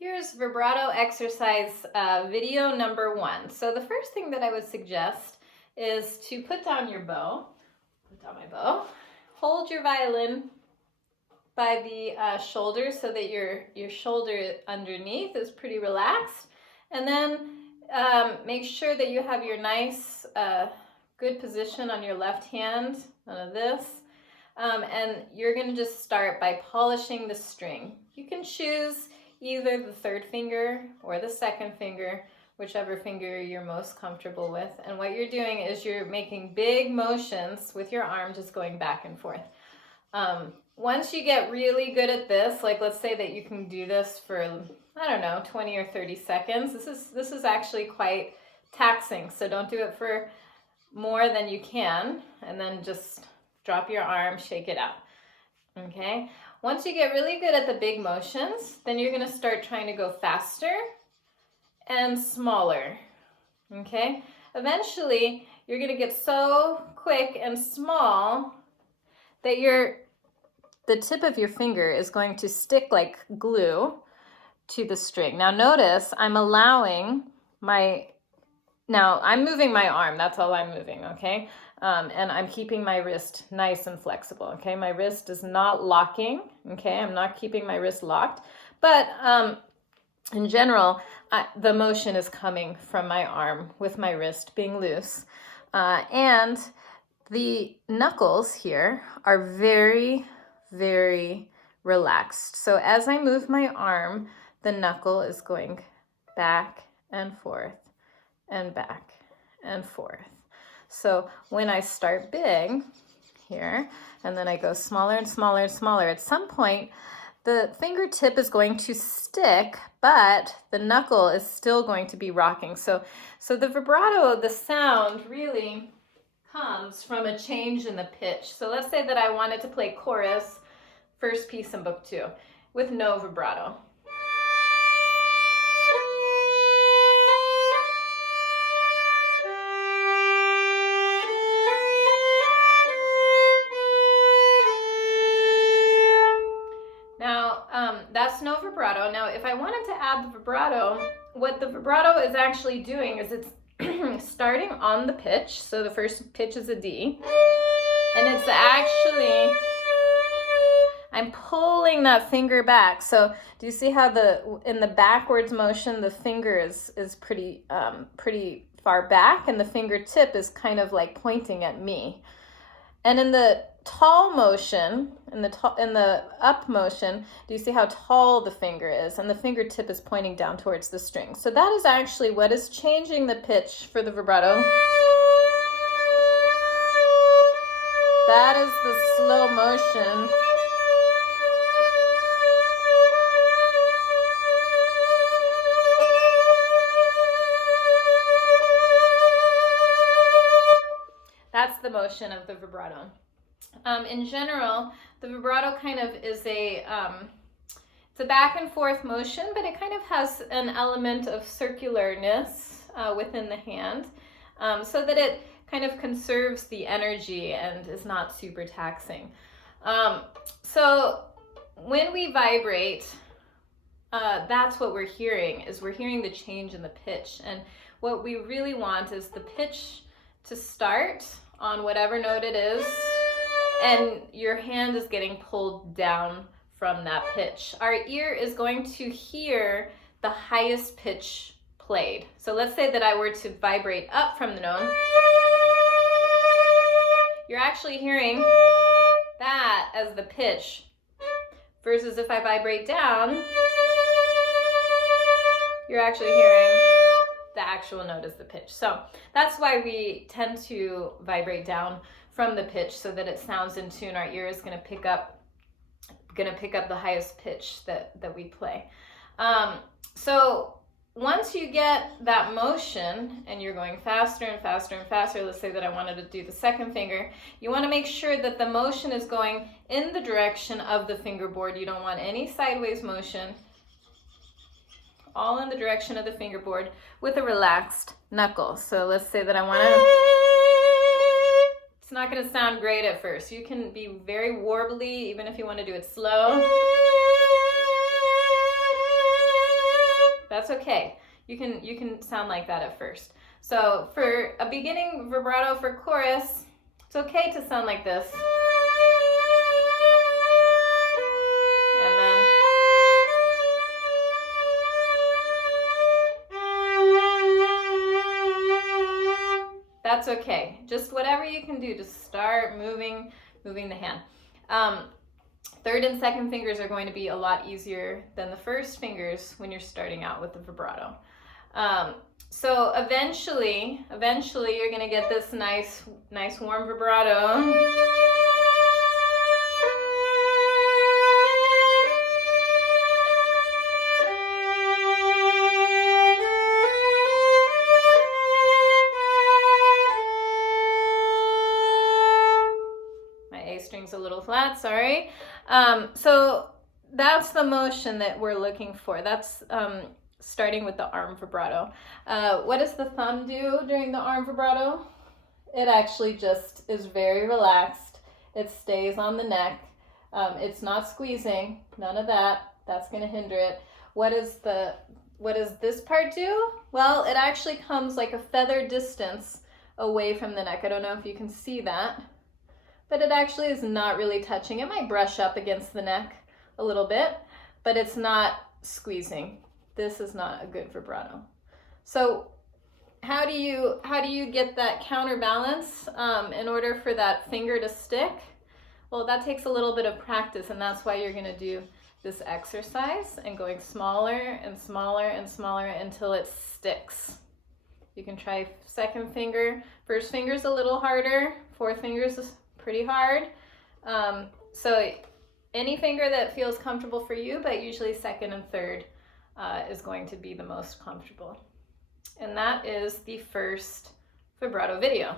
Here's vibrato exercise video number 1. So the first thing that I would suggest is to put down your bow. Put down my bow. Hold your violin by the shoulder so that your shoulder underneath is pretty relaxed. And then make sure that you have your nice, good position on your left hand, none of this. And you're going to just start by polishing the string. You can choose either the third finger or the second finger, whichever finger you're most comfortable with. And what you're doing is you're making big motions with your arm, just going back and forth. Once you get really good at this, like let's say that you can do this for, I don't know, 20 or 30 seconds. This is actually quite taxing, so don't do it for more than you can, and then just drop your arm, shake it out. Okay? Once you get really good at the big motions, then you're going to start trying to go faster and smaller. Okay? Eventually, you're going to get so quick and small that the tip of your finger is going to stick like glue to the string. Now notice I'm allowing I'm moving my arm. That's all I'm moving, okay? And I'm keeping my wrist nice and flexible, okay? My wrist is not locking, okay? I'm not keeping my wrist locked. But in general, the motion is coming from my arm with my wrist being loose. And the knuckles here are very, very relaxed. So as I move my arm, the knuckle is going back and forth and back and forth. So when I start big here, and then I go smaller and smaller and smaller, at some point the fingertip is going to stick, but the knuckle is still going to be rocking. So the vibrato, the sound really comes from a change in the pitch. So let's say that I wanted to play chorus, first piece in book 2, with no vibrato. That's no vibrato. Now, if I wanted to add the vibrato, what the vibrato is actually doing is it's starting on the pitch. So the first pitch is a D. And it's actually, I'm pulling that finger back. So do you see how in the backwards motion, the finger is pretty far back, and the fingertip is kind of like pointing at me. And in the tall motion, in the up motion, do you see how tall the finger is? And the fingertip is pointing down towards the string. So that is actually what is changing the pitch for the vibrato. That is the slow motion. That's the motion of the vibrato. In general, the vibrato kind of is it's a back and forth motion, but it kind of has an element of circularness within the hand, so that it kind of conserves the energy and is not super taxing. So when we vibrate, that's what we're hearing, is we're hearing the change in the pitch. And what we really want is the pitch to start on whatever note it is, and your hand is getting pulled down from that pitch. Our ear is going to hear the highest pitch played. So let's say that I were to vibrate up from the note. You're actually hearing that as the pitch, versus if I vibrate down, you're actually hearing the actual note as the pitch. So that's why we tend to vibrate down from the pitch, so that it sounds in tune. Our ear is going to pick up the highest pitch that we play. So once you get that motion and you're going faster and faster and faster, let's say that I wanted to do the second finger, you want to make sure that the motion is going in the direction of the fingerboard. You don't want any sideways motion. All in the direction of the fingerboard with a relaxed knuckle. So let's say that I want to, it's not going to sound great at first. You can be very warbly, even if you want to do it slow. That's okay. You can sound like that at first. So for a beginning vibrato for chorus, it's okay to sound like this. And then that's okay. Just whatever you can do to start moving the hand. Third and second fingers are going to be a lot easier than the first fingers when you're starting out with the vibrato. So eventually you're going to get this nice warm vibrato. My A string's a little flat, sorry. So that's the motion that we're looking for. That's starting with the arm vibrato. What does the thumb do during the arm vibrato? It actually just is very relaxed. It stays on the neck. It's not squeezing, none of that. That's going to hinder it. What does this part do? Well, it actually comes like a feather distance away from the neck. I don't know if you can see that, but it actually is not really touching. It might brush up against the neck a little bit, but it's not squeezing. This is not a good vibrato. So how do you get that counterbalance in order for that finger to stick? Well, that takes a little bit of practice, and that's why you're going to do this exercise and going smaller and smaller and smaller until it sticks. You can try second finger. First finger's a little harder. Fourth finger's pretty hard. So any finger that feels comfortable for you, but usually second and third is going to be the most comfortable. And that is the first vibrato video.